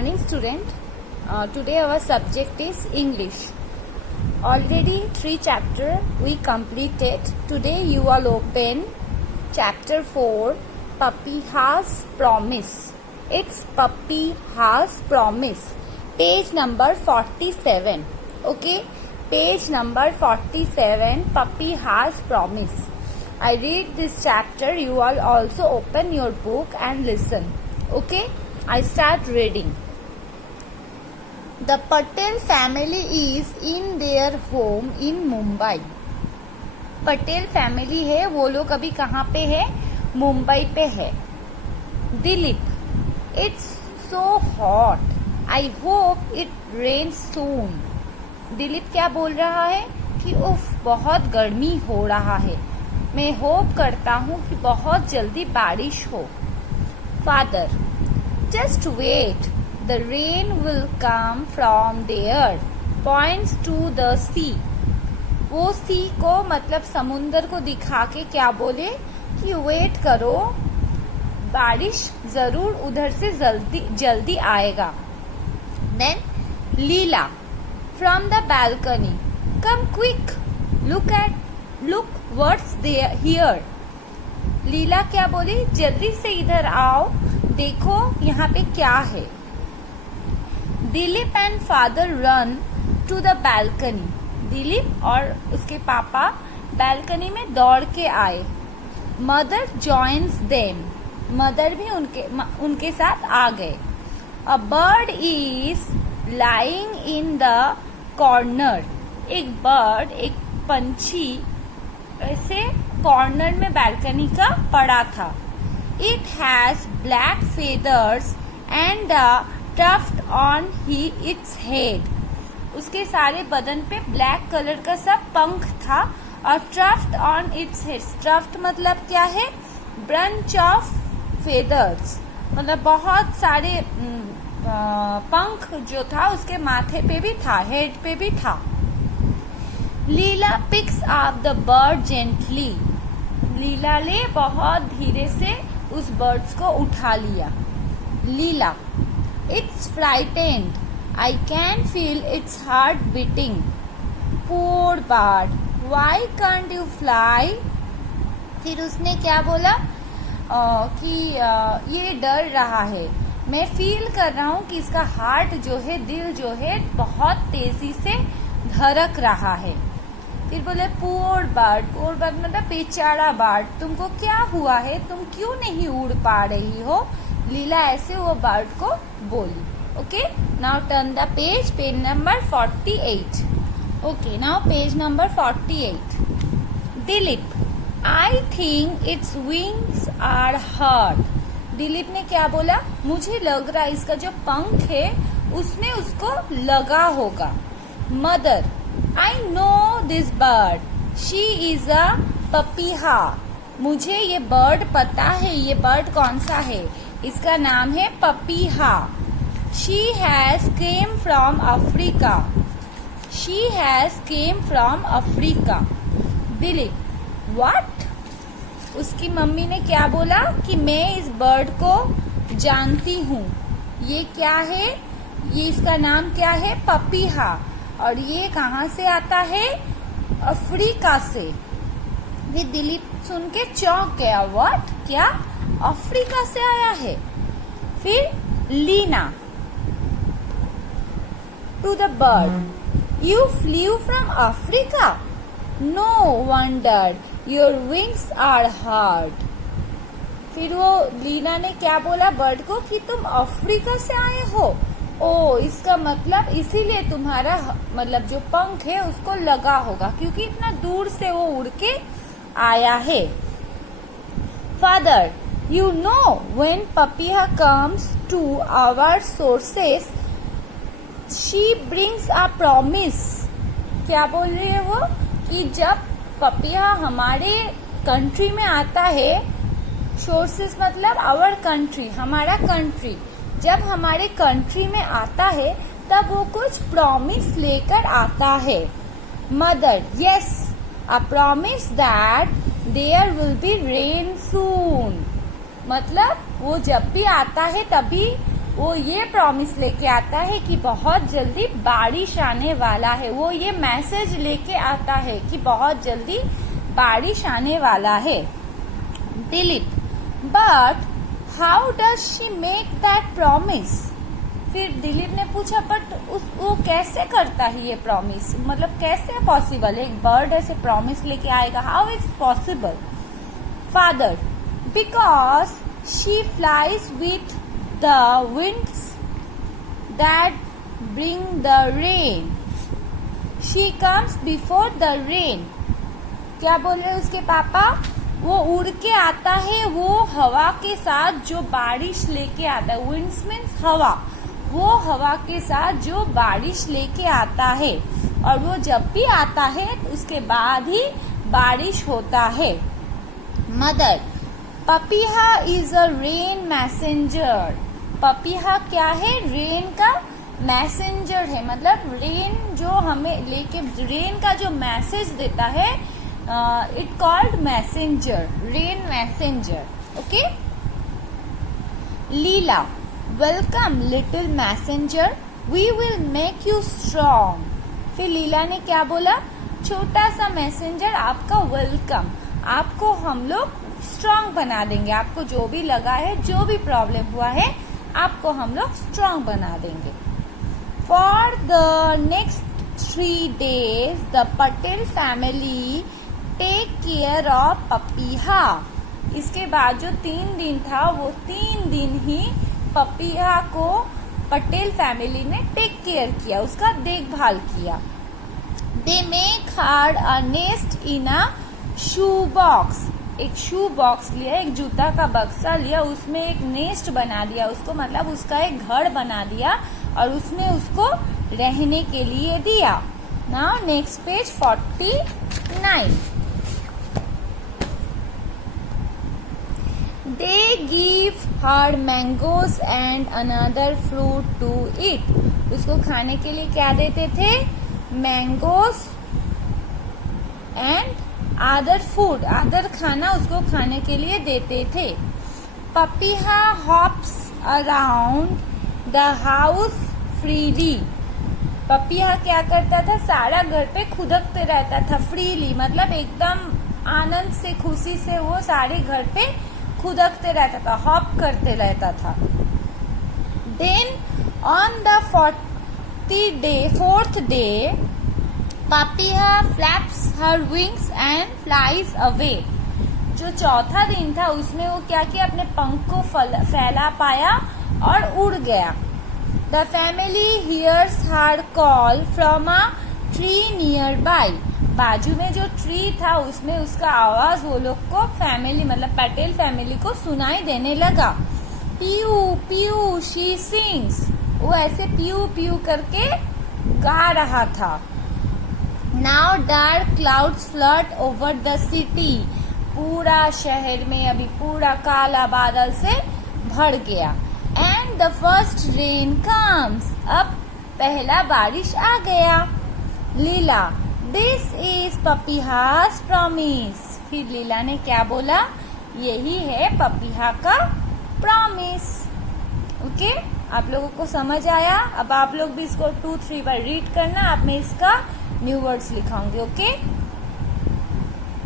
morning student. Today our subject is English. Already 3 chapters we completed. Today you all open chapter 4, Puppy Has Promise. It's Puppy Has Promise. Page number 47. Okay, page number 47, Puppy Has Promise. I read this chapter. You all also open your book and listen. Okay, I start reading. The Patel family is in their home in Mumbai. Patel family है, वो लोग अभी कहाँ पे है? मुंबई पे है. Dilip, it's so hot, I hope it rain soon. Dilip क्या बोल रहा है कि उफ बहुत गर्मी हो रहा है, मैं होप करता हूँ कि बहुत जल्दी बारिश हो. Father, just wait, the rain will come from there, points to the sea. वो सी को मतलब समुंदर को दिखा के क्या बोले कि वेट करो, बारिश जरूर उधर से जल्दी आएगा. Then Leela, from the balcony, come quick, look what's there here. Leela क्या बोली? जल्दी से इधर आओ, देखो यहाँ पे क्या है. Dilip and father run to the balcony. Dilip और उसके पापा बालकनी में दौड़ के आए. Mother joins them. मदर भी उनके साथ आ गए. A bird is lying in the corner. एक बर्ड, एक पंछी ऐसे कॉर्नर में बालकनी का पड़ा था. It has black feathers and tuft on its head. उसके सारे बदन पे ब्लैक कलर का सब पंख था और ट्रफ्ट ऑन इट्स हेड. ट्रफ्ट मतलब क्या है? ब्रंच ऑफ फेदर्स, मतलब बहुत सारे पंख जो था उसके माथे पे भी था, हेड पे भी था. Leela picks up the bird gently. Leela ने बहुत धीरे से उस बर्ड्स को उठा लिया. Leela, it's frightened, I can feel its heart beating. Poor bird, why can't you fly? फिर उसने क्या बोला कि ये डर रहा है, मैं फील कर रहा हूँ कि इसका हार्ट जो है, दिल जो है बहुत तेजी से धड़क रहा है. फिर बोले पुअर बर्ड मतलब बेचारा बर्ड, तुमको क्या हुआ है, तुम क्यों नहीं उड़ पा रही हो? लीला ऐसे वो बर्ड को बोली. Okay, now turn the page number 48. Okay, now page number 48. Dilip, I think its wings are hurt. Dilip ने क्या बोला? मुझे लग रहा है इसका जो पंख है उसमें उसको लगा होगा. Mother, I know this bird. She is a papiha. मुझे ये बर्ड पता है. ये बर्ड कौन सा है? इसका नाम है पपीहा. She has came from Africa. She has came from Africa. Dilip, what? उसकी मम्मी ने क्या बोला कि मैं इस बर्ड को जानती हूँ. ये क्या है? ये इसका नाम क्या है? पपीहा. और ये कहाँ से आता है? अफ्रीका से. फिर दिलीप सुन के चौंक गया. व्हाट? क्या? अफ्रीका से आया है? फिर Leena to the bird, you flew from Africa? No wonder your wings are hard. फिर वो लीना ने क्या बोला बर्ड को कि तुम अफ्रीका से आए हो. ओ, इसका मतलब इसीलिए तुम्हारा मतलब जो पंख है उसको लगा होगा, क्योंकि इतना दूर से वो उड़ के आया है. Father, you know when Papiha comes to our sources, she brings a promise. क्या बोल रही है वो? कि जब पपिया हमारे कंट्री में आता है, सोर्सेस मतलब आवर कंट्री, हमारा कंट्री, जब हमारे कंट्री में आता है तब वो कुछ प्रॉमिस लेकर आता है. Mother, yes, a promise that there will be rain soon. मतलब वो जब भी आता है तभी वो ये प्रॉमिस लेके आता है कि बहुत जल्दी बारिश आने वाला है। वो ये मैसेज लेके आता है कि बहुत जल्दी बारिश आने वाला है। Dilip, but how does she make that promise? फिर दिलीप ने पूछा, बट वो कैसे करता है ये प्रॉमिस, मतलब कैसे पॉसिबल है, एक बर्ड ऐसे प्रॉमिस लेके आएगा, how it's possible? Father, because she flies with the winds that bring the rain. She comes before the rain. क्या बोल रहे उसके पापा? वो उड़ के आता है, वो हवा के साथ जो बारिश लेके आता है। winds means हवा, वो हवा के साथ जो बारिश लेके आता है, और वो जब भी आता है उसके बाद ही बारिश होता है। मदर, पपीहा इज अ रेन मैसेंजर। पपीहा क्या है? रेन का मैसेंजर है, मतलब रेन जो हमें लेके, रेन का जो मैसेज देता है, it called messenger, rain messenger. Okay. Leela, welcome little messenger, we will make you strong. फिर लीला ने क्या बोला? छोटा सा मैसेंजर, आपका वेलकम, आपको हम लोग स्ट्रॉन्ग बना देंगे, आपको जो भी लगा है, जो भी प्रॉब्लम हुआ है, आपको हम लोग स्ट्रॉन्ग बना देंगे। For the next 3 days the Patel family take care of Papiha. इसके बाद जो 3 दिन था, वो 3 दिन ही पपीहा को पटेल फैमिली ने टेक केयर किया, उसका देखभाल किया। They make her a nest in a shoe box. एक शू बॉक्स लिया, एक जूता का बक्सा लिया, उसमें एक नेस्ट बना दिया उसको, मतलब उसका एक घर बना दिया, और उसमें उसको रहने के लिए दिया। Now next page 49। They give her mangoes and another fruit to eat. उसको खाने के लिए क्या देते थे? Mangoes and other food, other खाना उसको खाने के लिए देते थे। Papiha hops around the house freely. Papiha क्या करता था? सारा घर पे खुदकते रहता था, फ्रीली मतलब एकदम आनंद से, खुशी से वो सारे घर पे खुदकते रहता था, हॉप करते रहता था। Then on the 4th day Papiha flaps her wings and flies away. जो चौथा दिन था उसमें वो क्या किया? अपने पंख को फैला पाया और उड़ गया। The family hears her call from a tree nearby. बाजू में जो ट्री था उसमें उसका आवाज वो लोग को, फैमिली मतलब पटेल फैमिली को सुनाई देने लगा। पीयू पीयू शी सिंग्स। वो ऐसे पीयू पीयू करके गा रहा था। Now dark clouds flood over the city. पूरा शहर में अभी पूरा काला बादल से भर गया। And the first rain comes. अब पहला बारिश आ गया। लीला, दिस इज पपीहास प्रॉमिस। फिर लीला ने क्या बोला? यही है पपीहा का प्रॉमिस। ओके, आप लोगों को समझ आया? अब आप लोग भी इसको 2-3 बार रीड करना। अब मैं इसका न्यू वर्ड्स लिखाऊंगी। ओके।